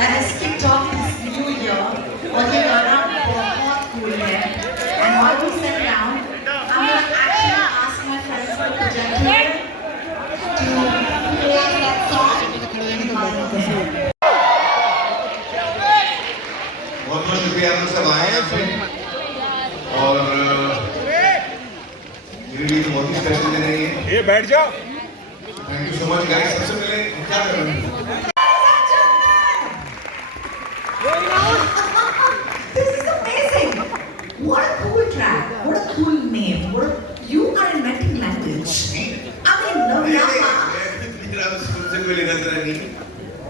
that has kicked off this new year. और ये गाना बहुत cool है. And while we sit down, I'm going to actually ask my friends to projector to play that song in my room. बहुत बहुत शुक्रिया आप लोग सब आए हैं यहाँ पे और मेरे लिए तो बहुत ही स्पेशल दिन है ये बैठ जाओ thank you so much guys सबसे पहले क्या कर रहे हैं This is amazing. What a cool track. What a cool name. You are inventing language. I mean, no, मेरा शुरू से कोई लेना देना नहीं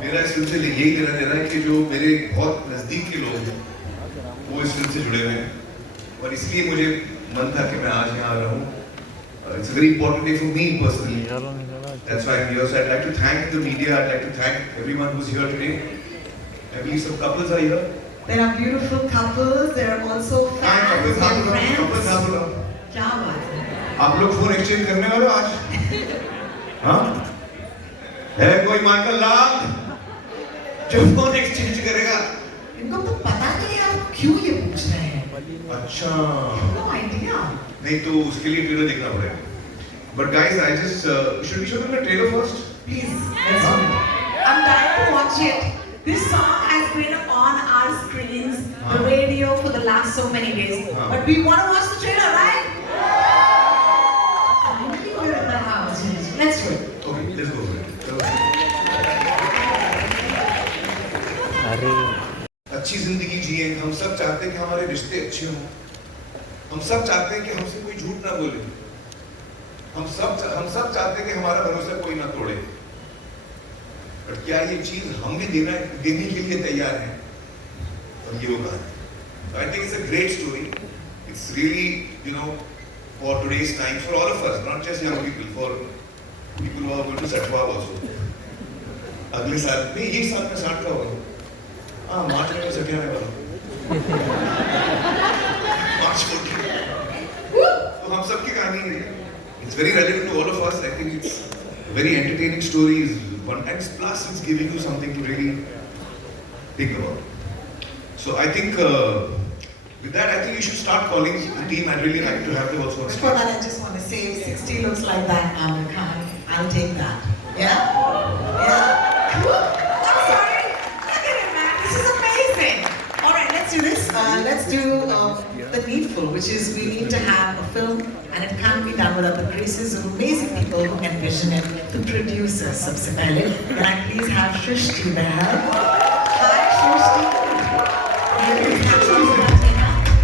मेरा इस फिल्म से यही लेना देना है कि जो मेरे बहुत नजदीक के लोग हैं वो इस फिल्म से जुड़े हुए हैं और इसलिए मुझे मन था कि मैं आज यहाँ आ रहा हूँ It's a very important day for me personally. That's why I'm here. So I'd like to thank the media. I'd like to thank everyone who's here today. I believe some couples are here. There are beautiful couples. There are also fans and friends. क्या बात है? आप लोग phone exchange करने वाले हो आज? हाँ? है कोई माइकल लाल जो फोन एक्सचेंज करेगा? इनको तो पता नहीं है आप क्यों ये पूछ रहे हैं? अच्छा। No idea. नहीं तो उसके लिए ट्रेलर देखना पड़ेगा। But guys, I just should we show them the trailer first? Please, let's do it. I'm dying to watch it. This song has been on our screens, the radio for the last so many days. But we want to watch the trailer, right? Finally, we're in the house. Let's do it. Okay, let's go for it. अच्छी जिंदगी जिए हम सब चाहते हैं कि हमारे रिश्ते अच्छे हों हम सब चाहते हैं कि हमसे कोई झूठ ना बोले हम सब चाहते हैं कि हमारा भरोसा कोई ना तोड़े पर क्या ये चीज हम भी देने के लिए तैयार हैं और ये वो बात I think it's a great story it's really for today's times for all of us not just young people for people who are going to Satwa also अगले साल नहीं ये साल में 60 का होगा हाँ मार्च में तो सत्या में वाला मार्च 14 तो हम सबकी कहानी है it's very relevant to all of us I think it's a very entertaining story one and plus it's giving you something to really think about so I think with that I think you should start calling the team I'd really like to have them also on stage. Before that I just want to say if 60 looks like that Amir Khan I'll take that yeah cool I'm sorry look at it man this is amazing alright let's do this let's do the needful which is we need to have a film and it can't be done without the graces of amazing people who envision it the producers सबसे पहले can I please have Shrishti there hi Shrishti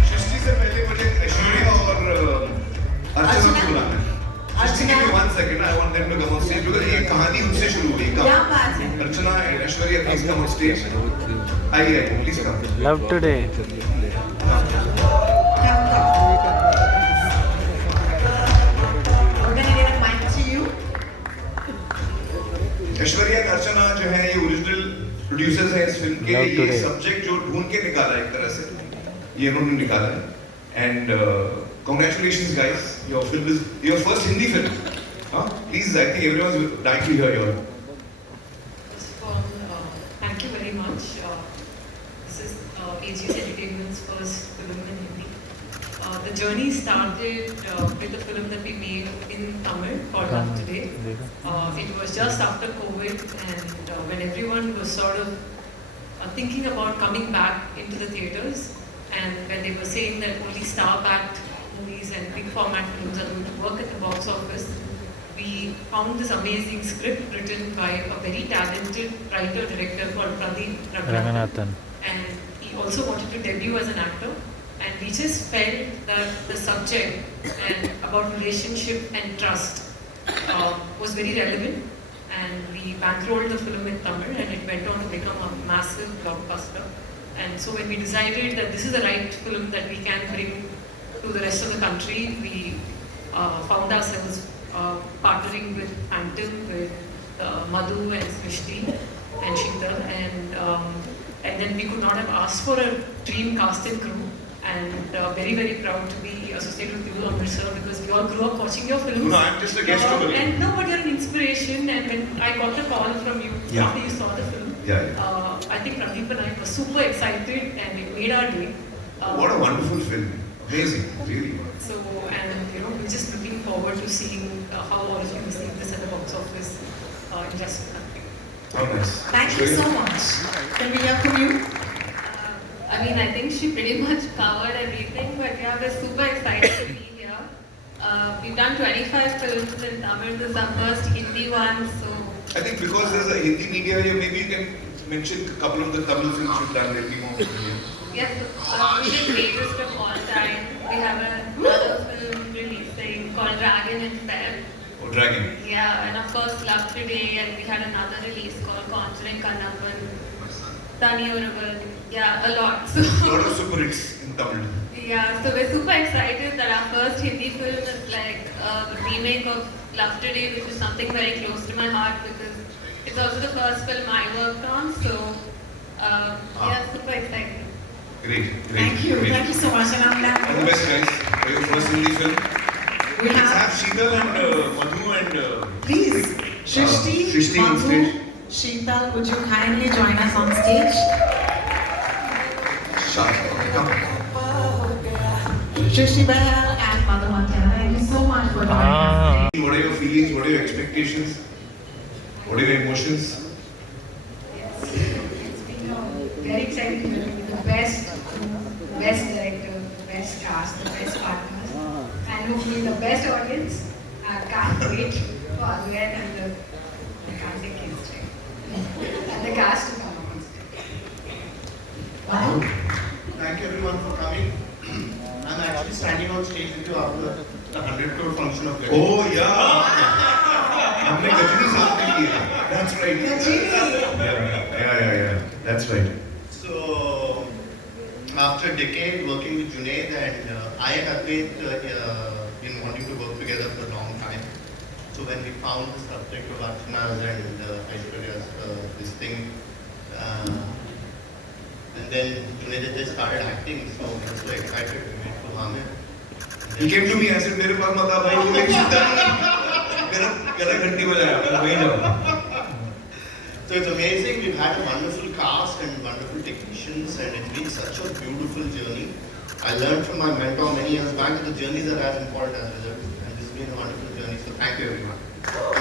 सृष्टि से पहले मुझे ऐश्वर्या और अर्चना को बुलाना है अर्चना के 1 second I want them to come on stage because ये कहानी उनसे शुरू हुई क्या बात है अर्चना Aishwarya please come on stage आइए please come love today Aishwarya और अर्चना जो है ये ओरिजिनल प्रोड्यूसर्स हैं इस फिल्म के ये सब्जेक्ट जो ढूंढ के निकाला एक तरह से ये उन्होंने निकाला है and congratulations guys your film is your first Hindi film please I think everyone is dying to hear your thank you very much this is AGS Entertainment's first film in Hindi the journey started with a film that we made in Tamil called Love Today it was just after COVID and when everyone was sort of thinking about coming back into the theatres and when they were saying that only star-backed movies and big format films are going to work at the box office, we found this amazing script written by a very talented writer-director called Pradeep Ranganathan. And he also wanted to debut as an actor. And we just felt that the subject and about relationship and trust was very relevant. And we bankrolled the film in Tamil and it went on to become a massive blockbuster. And so when we decided that this is the right film that we can bring to the rest of the country, we found ourselves partnering with Antim, with Madhu and Srishti and Sheetal and then we could not have asked for a dream cast and crew and very very proud to be associated with you Amir sir because we all grew up watching your films. No, I'm just a guest over here. And no, but you're an inspiration and when I got the call from you after you saw the film, I think Pradeep and I were super excited and it made our day. What a wonderful film. Amazing, really. So, and we're just looking forward to seeing how all of you receive this at the box office in just a country. How nice. Thank you so much. Can we hear from you? I mean, I think she pretty much covered everything, but yeah, we're super excited to be here. We've done 25 films in Tamil. This is our first Hindi one, so I think because there's a Hindi media here, maybe you can mention a couple of the Tamil films you've done. There'll be more familiar. yes, we did Greatest of All Time. We have another film releasing called Dragon in Feb. Oh, Dragon. Yeah, and of course Love Today, and we had another release called Conjuring Kannappan, Tani Oraval. Yeah, a lot. So A lot of super hits in Tamil. yeah, so we're super excited that our first Hindi film is like a remake of Love Today, which is something very close to my heart because it's also the first film I worked on. So yeah, super excited. Great, great. Thank you. Great. Thank you so much. And I'm All the now best, guys. For your first Hindi film. we Let's have, have Sheetal and Madhu and please, Shrishti, Shrishti on Madhu, stage. Sheetal, would you kindly join us on stage? Shah. Come. Shrishti Bahal and Madhu Manchana, thank you so much for joining us. What are your feelings? What are your expectations? What are your emotions? It's been a very exciting journey with the best director, the best cast, the best partners, and hopefully the best audience. I can't wait for Advait and the Kartik kids and the cast to come on stage. Wow. Thank you everyone for coming. I'm actually standing on stage with you after the 100 crore function of Gajini. Oh yeah. हमने गजनी साथ में की है. That's right. Gajini. Yeah. That's right. So, after a decade working with Junaid and I have been wanting to work together for a long time. So when we found the subject of Archana's and Aishwarya's this thing, and then Junaid had just started acting, so I was so excited to meet Mohammed. He came to me and said, मेरे पास मत आ भाई, वो एक सीता मेरा घंटी बजाया, वहीं जाओ. So it's amazing. We've had a wonderful cast and wonderful technicians, and it's been such a beautiful journey. I learned from my mentor many years back that the journeys are as important as results, and this has been a wonderful journey. So thank you, everyone.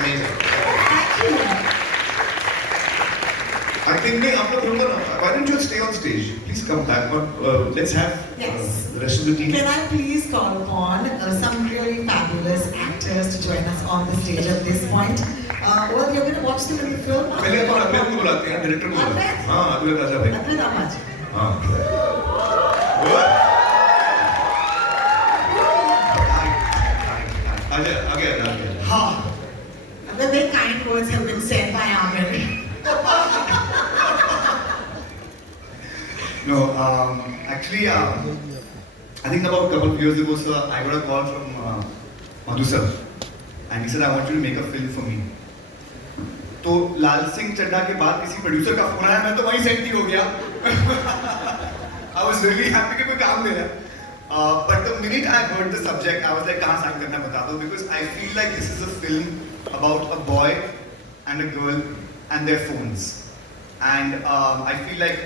Amazing. Thank you. I think नहीं आप लोग बोलो ना. Why don't you stay on stage? Please come back. Let's have Yes. the rest of the team. Can I please call upon some really fabulous actors to join us on the stage at this point? Well, you're going to watch them in the film. पहले अपन अद्वैत को बुलाते हैं, director को बुलाते हैं. अद्वैत? हाँ, अद्वैत आजा भाई. Advait Amaj. हाँ. आजा, आ गया. हाँ. The very kind words have been said by Amir. No, actually, I think about a couple of years ago, sir, I got a call from Madhu sir, and he said, I want you to make a film for me. तो लाल सिंह चड्ढा के बाद किसी producer का phone आया, मैं तो वहीं set ही हो गया. I was really happy कि कोई काम दे रहा है. But the minute I heard the subject, I was like, कहाँ साइन करना बता दो, because I feel like this is a film about a boy and a girl and their phones. And I feel like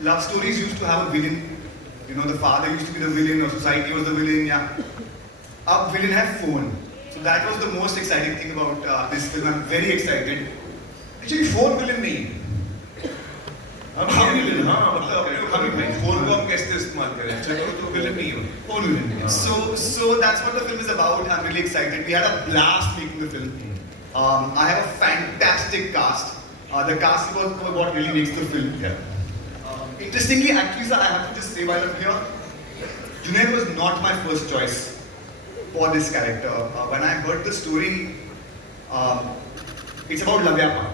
love stories used to have a villain. You know, the father used to be the villain, or society was the villain. Yeah. Up villain had phone. So that was the most exciting thing about this film. I'm very excited. Actually, 4 million नहीं. हम villain हाँ मतलब हम phone को हम कैसे इस्तेमाल करें अच्छा करो तो विलन नहीं हो 4 million. So that's what the film is about. I'm really excited. We had a blast making the film. I have a fantastic cast. The cast was what really makes the film. Interestingly, actually, sir, I have to just say while I'm here, Junaid was not my first choice for this character. When I heard the story, it's about Lavyapa.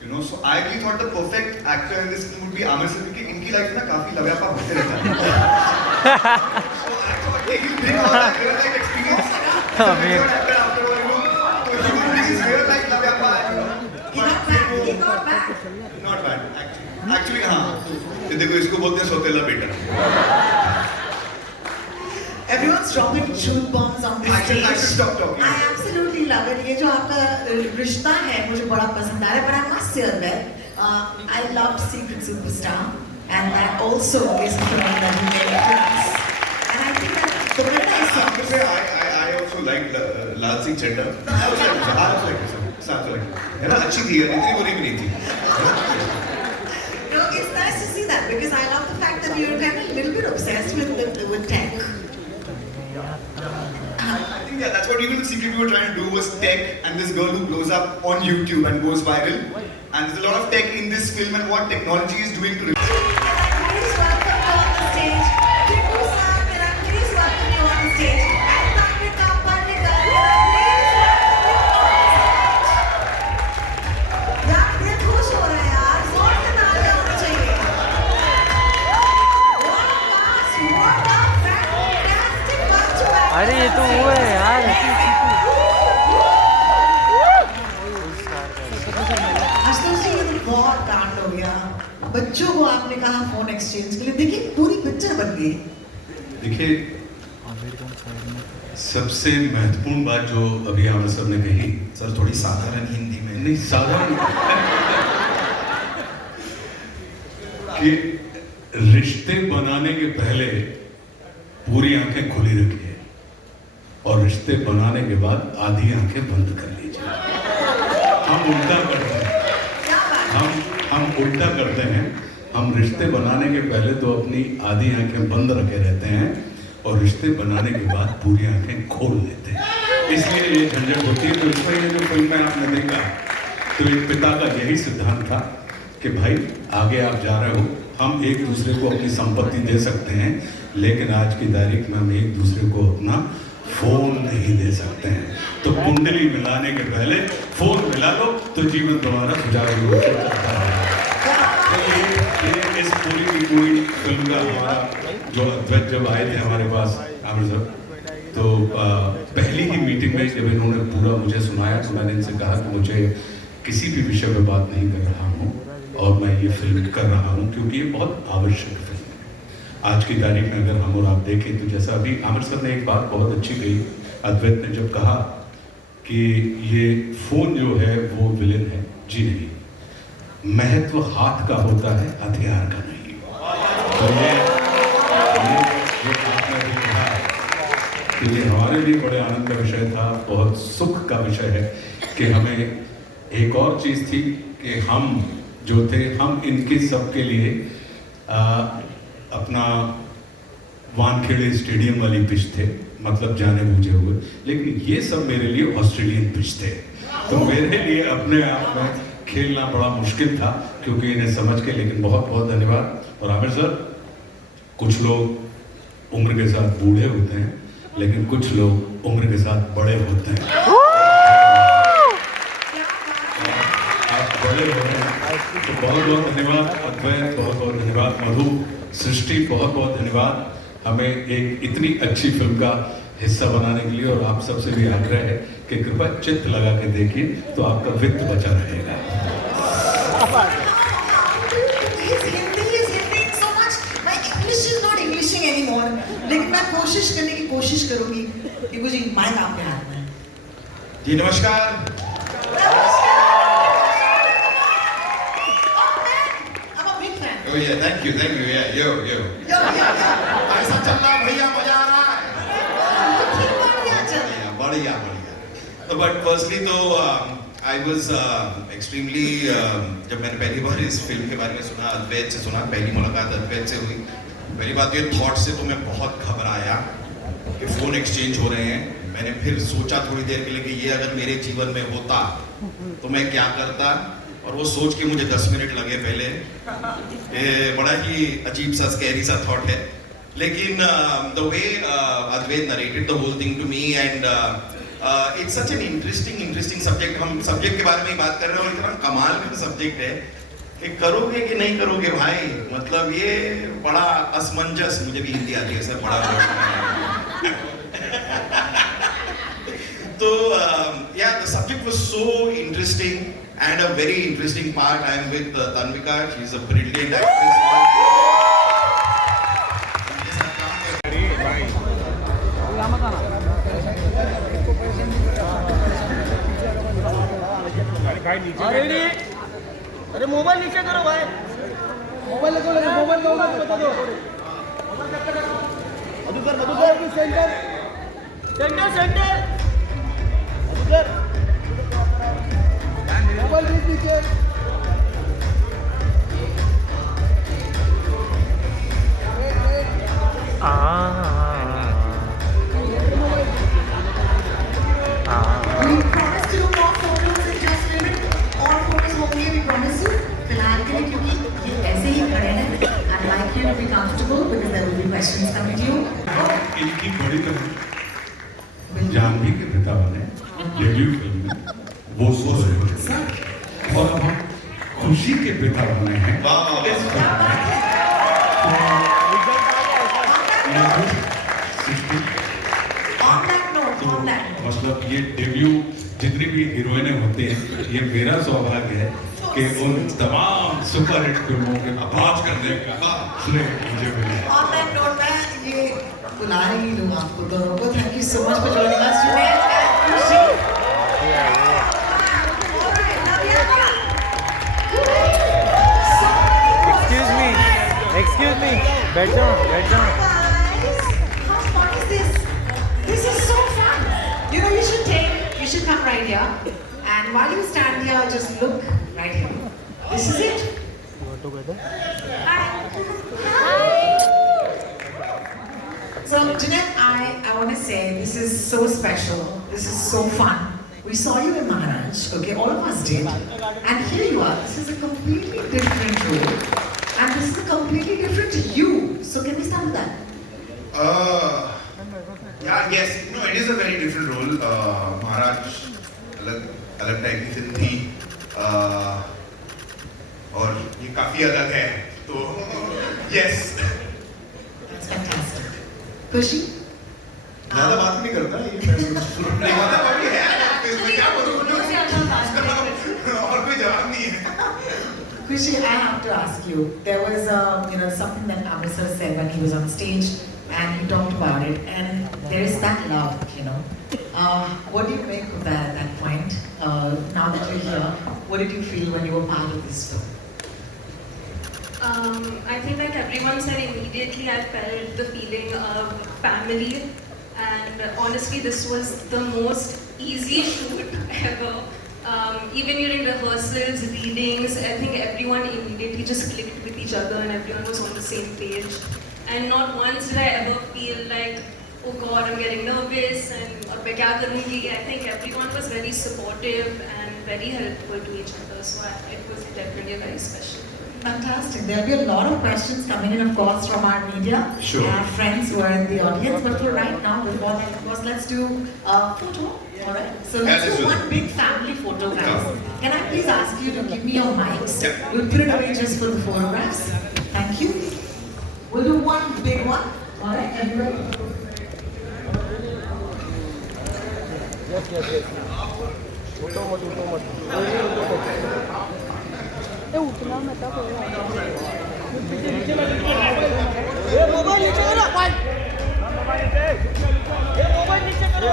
You know, so I really thought the perfect actor in this film would be Amir sir, because इनकी life में ना काफी Lavyapa होते रहता है. So I thought he will bring all that real life experience. After all, you know, so he will bring his real life Lavyapa. He got back. He got back. Not bad, actually, हाँ. देखो इसको बोलते हैं सौतेला बेटा Everyone's dropping truth bombs on this I should stage. stop talking. I absolutely love it. ये जो आपका रिश्ता है मुझे बड़ा पसंद आ रहा है. But I must say that I loved Secret Superstar, and that also is a film that we made for us. And I think that the minute I saw this, I also liked Lal Singh Chaddha. I also like it. है ना, अच्छी थी, इतनी बुरी भी नहीं थी. no, it's nice to see that because I love the fact that you're kind of a little bit obsessed with tech. I think that's what even the secret we were trying to do was tech and this girl who blows up on YouTube and goes viral. And there's a lot of tech in this film and what technology is doing to. Please welcome you on the stage. Tipu sir, please welcome you on the stage. And Tanvika Pandita, please welcome you on the stage. यार दिल खुश हो रहा है यार, जोर से तालियां होनी चाहिए. What a cast, what a fantastic bunch of actors. अरे ये तो वो है यार. आज तो उससे ये बहुत कांड हो गया. बच्चों को आपने कहा फोन एक्सचेंज के लिए, देखिए पूरी पिक्चर बन गई. देखिए, सबसे महत्वपूर्ण बात जो अभी आमिर सर ने कही, सर थोड़ी साधारण हिंदी में. नहीं साधारण, कि रिश्ते बनाने के पहले पूरी आंखें खुली रखिए और रिश्ते बनाने के बाद आधी आंखें बंद कर लीजिए. हम उल्टा करते हैं. हम उल्टा करते हैं. हम रिश्ते बनाने के पहले तो अपनी आधी आंखें बंद रखे रहते हैं और रिश्ते बनाने के बाद पूरी आंखें खोल लेते हैं. इसलिए ये झंझट होती है. तो इसमें ये जो फिल्म में आपने देखा, तो एक पिता का यही सिद्धांत था कि भाई आगे आप जा रहे हो, हम एक दूसरे को अपनी संपत्ति दे सकते हैं, लेकिन आज की तारीख में हम एक दूसरे को अपना फोन नहीं दे सकते हैं. तो कुंडली मिलाने के पहले फोन मिला लो तो जीवन तुम्हारा सुचारू रूप से चलता रहेगा. तो ये इस पूरी की पूरी फिल्म का हमारा जो अद्वैत जब आए थे हमारे पास आमिर सर, तो पहली ही मीटिंग में जब इन्होंने पूरा मुझे सुनाया तो मैंने इनसे कहा कि मुझे किसी भी विषय पर बात नहीं कर रहा हूँ और मैं ये फिल्म कर रहा हूँ क्योंकि ये बहुत आवश्यक फिल्म है. आज की तारीख में अगर हम और आप देखें तो जैसा अभी आमिर सर ने एक बात बहुत अच्छी कही, अद्वैत ने जब कहा कि ये फोन जो है वो विलेन है. जी नहीं, महत्व हाथ का होता है, हथियार का नहीं. तो ये आपने भी कहा कि ये हमारे लिए बड़े आनंद का विषय था, बहुत सुख का विषय है कि हमें एक और चीज़ थी कि हम जो थे, हम इनके सब के लिए अपना वानखेड़े स्टेडियम वाली पिच थे, मतलब जाने बूझे हुए, लेकिन ये सब मेरे लिए ऑस्ट्रेलियन पिच थे. तो मेरे लिए अपने आप में खेलना बड़ा मुश्किल था क्योंकि इन्हें समझ के. लेकिन बहुत बहुत धन्यवाद. और आमिर सर, कुछ लोग उम्र के साथ बूढ़े होते हैं लेकिन कुछ लोग उम्र के साथ बड़े होते हैं. आप बड़े हो रहे हैं तो बहुत बहुत धन्यवाद अद्वैत, बहुत बहुत धन्यवाद मधु, सृष्टि, बहुत बहुत धन्यवाद हमें एक इतनी अच्छी फिल्म का हिस्सा बनाने के लिए. और आप सबसे भी आग्रह है कि कृपया चित्त लगा के देखिए तो आपका वित्त बचा रहेगा. लेकिन मैं कोशिश करने की कोशिश करूंगी कि मुझे माइक आपके हाथ में. जी नमस्कार. Oh yeah, thank you, yeah, yo. ऐसा चल रहा भैया, मजा आ रहा है. बढ़िया. But firstly तो I was extremely जब मैंने पहली बार इस फिल्म के बारे में सुना, अद्वैत से सुना, पहली मुलाकात अद्वैत से हुई. पहली बात ये थॉट से तो मैं बहुत घबराया कि फोन एक्सचेंज हो रहे हैं. मैंने फिर सोचा थोड़ी देर के लिए कि ये अगर मेरे जीवन में होता तो मैं क्या करता, और वो सोच के मुझे 10 मिनट लगे पहले. बड़ा ही अजीब सा स्कैरी सा थॉट है, लेकिन the way Advait narrated the whole thing to me and it's such an interesting subject. हम सब्जेक्ट के बारे में ही बात कर रहे हैं और इतना कमाल का सब्जेक्ट है कि करोगे कि नहीं करोगे भाई. मतलब ये बड़ा असमंजस, मुझे भी हिंदी आती है सर, बड़ा तो yeah, the subject was so interesting and a very interesting part. I am with Tanvika. She is a brilliant actress. अरे मोबाइल नीचे करो भाई, मोबाइल ले दो, मोबाइल दो, बता दो। Madhukar centre centre centre Madhukar mobile नीचे। We promise to do more photos in just a minute. और photos होंगे, we promise you. फिलहाल के लिए क्योंकि ये ऐसे ही खड़े हैं, I'd like you to be comfortable because there will be questions coming to you. इनकी बड़ी बहन जानवी के पिता बने डेब्यू फिल्म में वो सो रहे हैं और अब हम खुशी के पिता बने हैं इस फिल्म में। मतलब ये डेब्यू जितनी भी हीरोइनें होती हैं, ये मेरा सौभाग्य है कि उन तमाम सुपरहिट फिल्मों के आवाज करने का श्रेय मुझे मिले। On that note, मैं ये बुला रही हूँ आपको दोनों को। Thank you so much for joining us, Junaid and Khushi. Excuse me, बैठ जाओ। How fun is this? This is so fun. You know, you should come right here. And while you stand here, just look right here. This is it. Hi. So, Junaid, I want to say this is so special. This is so fun. We saw you in Maharaj, okay? All of us did. And here you are. This is a completely different role. And this is a completely different you. So, can we start with that? Yeah, yes, no, it is a very different role. Maharaj अलग type की film थी और ये काफी अलग है, तो yes. That's fantastic. Khushi? ज़्यादा बात नहीं करता ये, नहीं होता बाकी है, इसमें क्या बोलूँ और कोई जवाब नहीं है। Khushi, I have to ask you. There was something that Amritsar said when he was on stage, and he talked about it, and there is that love, what do you make of that at that point? Now that you're here, what did you feel when you were part of this film? I think like everyone said, immediately I felt the feeling of family, and honestly this was the most easy shoot ever. Even during rehearsals, readings, I think everyone immediately just clicked with each other and everyone was on the same page. And not once did I ever feel like, oh God, I'm getting nervous and अब मैं क्या करूँगी? I think everyone was very supportive and very helpful to each other. So it was definitely a very special film. Fantastic. There'll be a lot of questions coming in, of course, from our media, Sure. our friends who are in the audience. But for right now, before that, of course, let's do a photo. All right. So let's let's do do one that. big family photo, guys. Can I please ask you to give me your mics? Yeah. We'll put it away just for the photographs. Thank you. We'll do one big one. All right. Everybody. Yes. उठो मत। ए उठना मत ये mobile नीचे करो ये mobile नीचे करो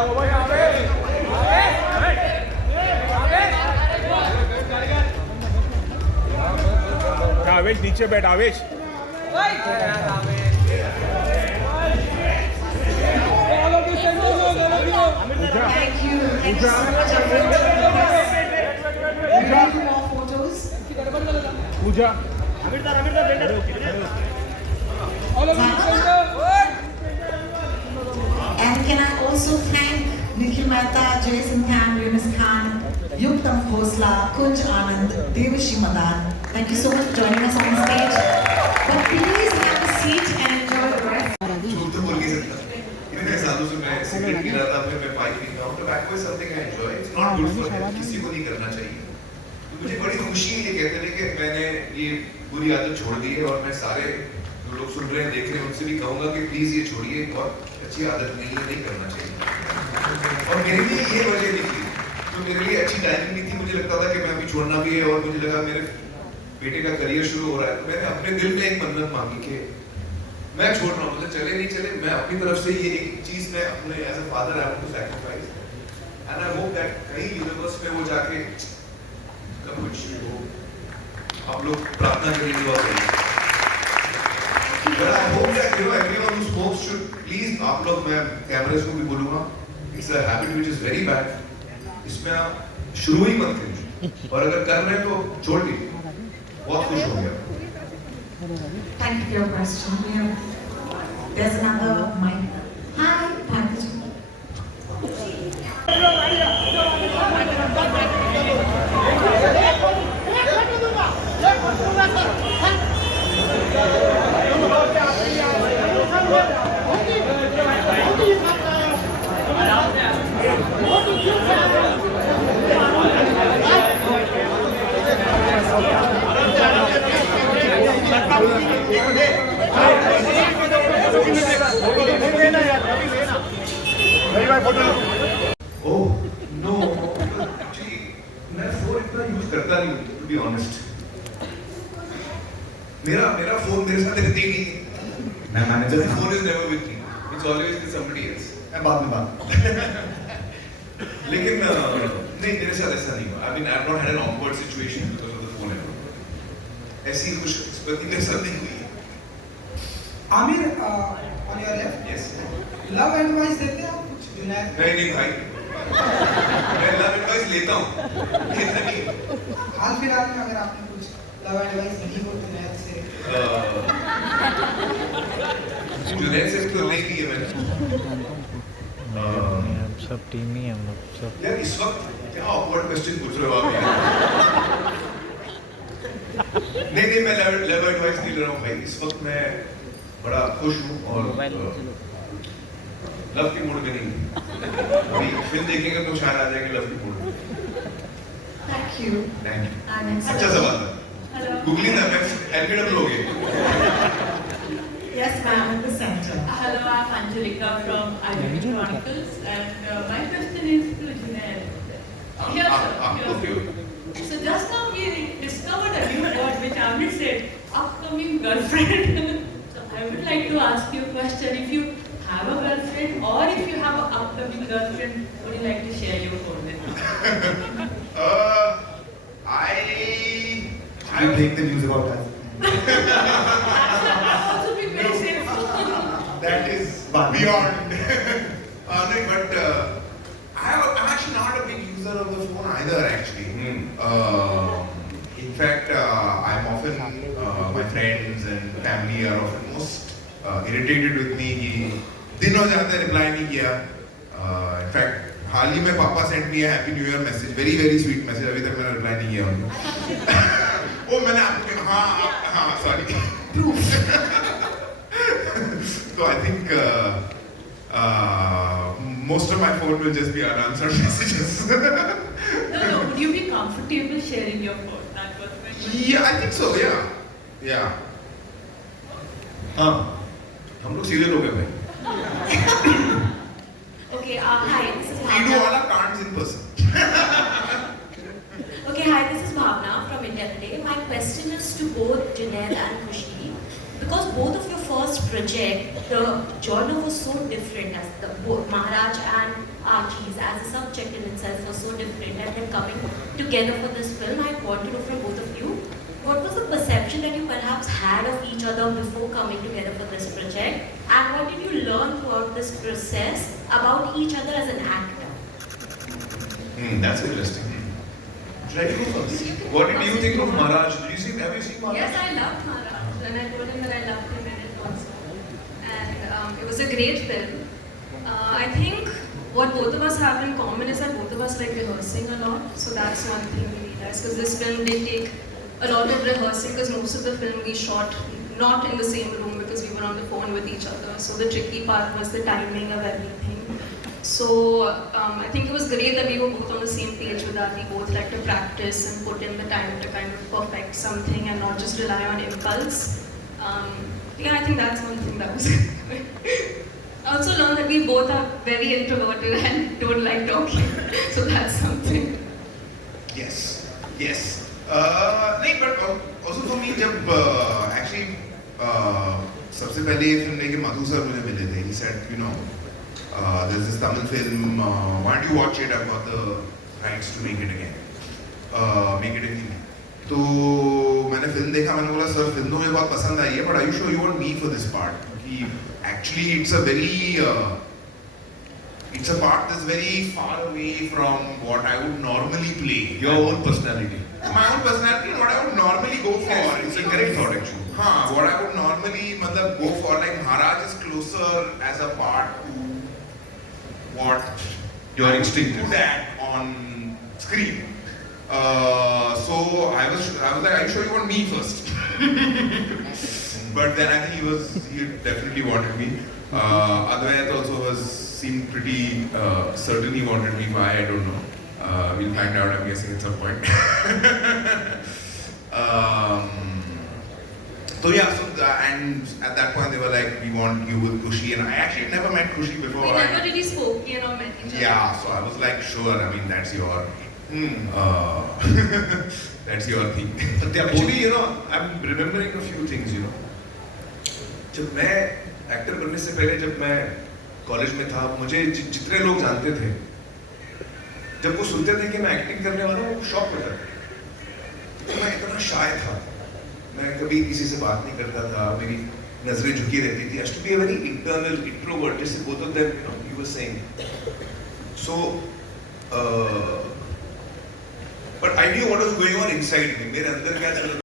आवेश नीचे बैठ आवेश Thank you. Thank you so much, everyone. We'll do more photos. Puja And can I also thank Nikhil Mehta, Jason Khan, Yunus Khan, Yuktam Khosla, Kunj Anand, Devashi Madan. Thank you so much for joining us on stage. But please have a seat and enjoy the rest. झूठ तो बोल नहीं सकता। इतने सालों से मैं cigarette P रहा था, फिर मैं पाइप पीता हूँ। Tobacco is something I enjoy. It's not good for health. किसी को नहीं करना चाहिए। तो मुझे बड़ी खुशी है ये कहते हुए कि मैंने ये बुरी आदत छोड़ दी है और मैं सारे जो लोग सुन रहे हैं, देख रहे हैं, उनसे भी कहूँगा कि प्लीज ये छोड़िए, बहुत अच्छी आदत नहीं है, नहीं करना चाहिए। और मेरे लिए ये वजह नहीं थी, तो मेरे लिए अच्छी टाइमिंग नहीं थी। मुझे लगता था कि मैं अभी छोड़ना भी है और मुझे लगा मेरे बेटे का करियर शुरू हो रहा है, तो मैंने अपने दिल में एक मन्नत मांगी कि मैं छोड़ रहा हूँ, मतलब चले नहीं चले, मैं अपनी तरफ से ये एक चीज मैं अपने as a father I want to sacrifice and I hope that कहीं यूनिवर्स में वो जाके सब कुछ हो आप लोग प्रार्थना करेंगे दुआ करेंगे। But I hope that everyone who smokes should please, आप लोग, मैं कैमरेस को भी बोलूँगा, it's a habit which is very bad. इसमें आप शुरू ही मत करिए, और अगर कर रहे हैं तो छोड़ दीजिए। बहुत खुश हो गया। Thank you for your question. There's another mic. Hi, Pankaj. Oh no, actually मैं फोन इतना यूज करता नहीं हूँ, to be honest. मेरा फोन मेरे साथ रहता ही नहीं। मैं manager My phone is never with me. It's always with somebody else. मैं बाद में बात। लेकिन नहीं, मेरे साथ ऐसा नहीं हुआ। I mean, I've not had an awkward situation because of the phone ever. ऐसी कुछ स्थिति मेरे साथ नहीं हुई है। Aamir, on your left. Yes. Love advice देते हैं आप कुछ जुनैद? नहीं भाई, मैं love advice लेता हूँ, लेता नहीं। हाल फिलहाल में अगर आपने कुछ लव एडवाइस ली हो जुनैद से? जुनैद से तो नहीं ली है मैंने। सब टीम ही हम लोग सब। यार इस वक्त क्या awkward question पूछ रहे हो आप यार? नहीं मैं लव एडवाइस नहीं ले रहा हूँ भाई। इस वक्त मैं बड़ा खुश हूँ और लव की मूड में नहीं हूँ। अभी फिल्म देखेंगे तो शायद आ जाएंगे लव की मूड में। Thank you. Thank you. And it's अच्छा सवाल था। गूगली था, मैं एल्केडम लोगे। Yes, ma'am, in the center. Hello, I'm Angelika from Identity Chronicles, and my question is to Junaid. Here, आपको sir. क्यों? So just now we discovered a new word which Amir said, upcoming girlfriend. So I would like to ask you a question. If you have a girlfriend or if you have an upcoming girlfriend, would you like to share your phone with me? I break the news about us. Also be very safe. That is beyond. No, but I'm actually not a big user of the phone either. Actually, in fact, I'm often my friends and family are often most irritated with me कि दिन हो जाते हैं reply नहीं किया. In fact, हाल ही में पापा sent me a happy new year message, very sweet message. अभी तक मैंने reply नहीं किया उनको. वो मैंने आपको हाँ sorry. So I think most of my phone will just be unanswered messages. No, would you be comfortable sharing your phone? That was my question. Yeah, I think so. Yeah. हाँ, हम लोग सीधे लोग हैं भाई. Okay, hi, this is We do Bhavna. all our cards in person. Okay, hi, this is Bhavna from India Today. My question is to both Junaid and Khushi. Because both of your first project, the genre was so different as both Maharaj and Archie's as a subject in itself was so different, and then coming together for this film, I want to know from both of you, what was the perception that you perhaps had of each other before coming together for this project, and what did you learn throughout this process about each other as an actor? That's interesting. Should I go first? What did you think of Maharaj? Have you seen Maharaj? Yes, I loved Maharaj, and I told him that I loved him in it also. And it was a great film. I think what both of us have in common is that both of us like rehearsing a lot. So that's one thing we realized, because this film did take a lot of rehearsing, because most of the film we shot not in the same room because we were on the phone with each other. So the tricky part was the timing of everything. So I think it was great that we were both on the same page with that. We both like to practice and put in the time to kind of perfect something and not just rely on impulse. Yeah, I think that's one thing that was I also learned that we both are very introverted and don't like talking. So that's something. Yes. नहीं, but also for me, जब actually सबसे पहले ये film लेके मधु sir मुझे मिले थे. He said, there's this Tamil film. Why don't you watch it? I've got the rights to make it again. Make it in Hindi. तो मैंने फिल्म देखा, मैंने बोला सर फिल्म तो मुझे बहुत पसंद आई है, but I you sure you want me for this part? क्योंकि actually it's a part that's very far away from what I would normally play. Your own personality. My own personality and what I would normally go for. It's a correct thought actually. हाँ, what I would normally मतलब go for, like Maharaj is closer as a part to what Your instinct is. good at on screen. So I was like, are you sure you want me first? But then I think he definitely wanted me. Advait also seemed pretty certain he wanted me. Why, I don't know. We'll find out, I'm guessing, at some point. So yeah, and at that point they were like, we want you with Kushi, and I actually never met Kushi before. We never really spoke, you know, met each other. Yeah, so I was like, sure, I mean, that's your that's your thing. Actually, you know, I'm remembering a few things, you know. जब मैं actor बनने से पहले, जब मैं college में था, मुझे जितने लोग जानते थे, जब वो सुनते थे कि मैं एक्टिंग करने वाला हूँ, वो शॉक हो जाते। तो मैं इतना शाय था, मैं कभी किसी से बात नहीं करता था, मेरी नजरें झुकी रहती थी। I used to be a very internal introvert, जैसे both of them, you know, you were saying. So, but I knew what was going on inside me. मेरे अंदर क्या चल रहा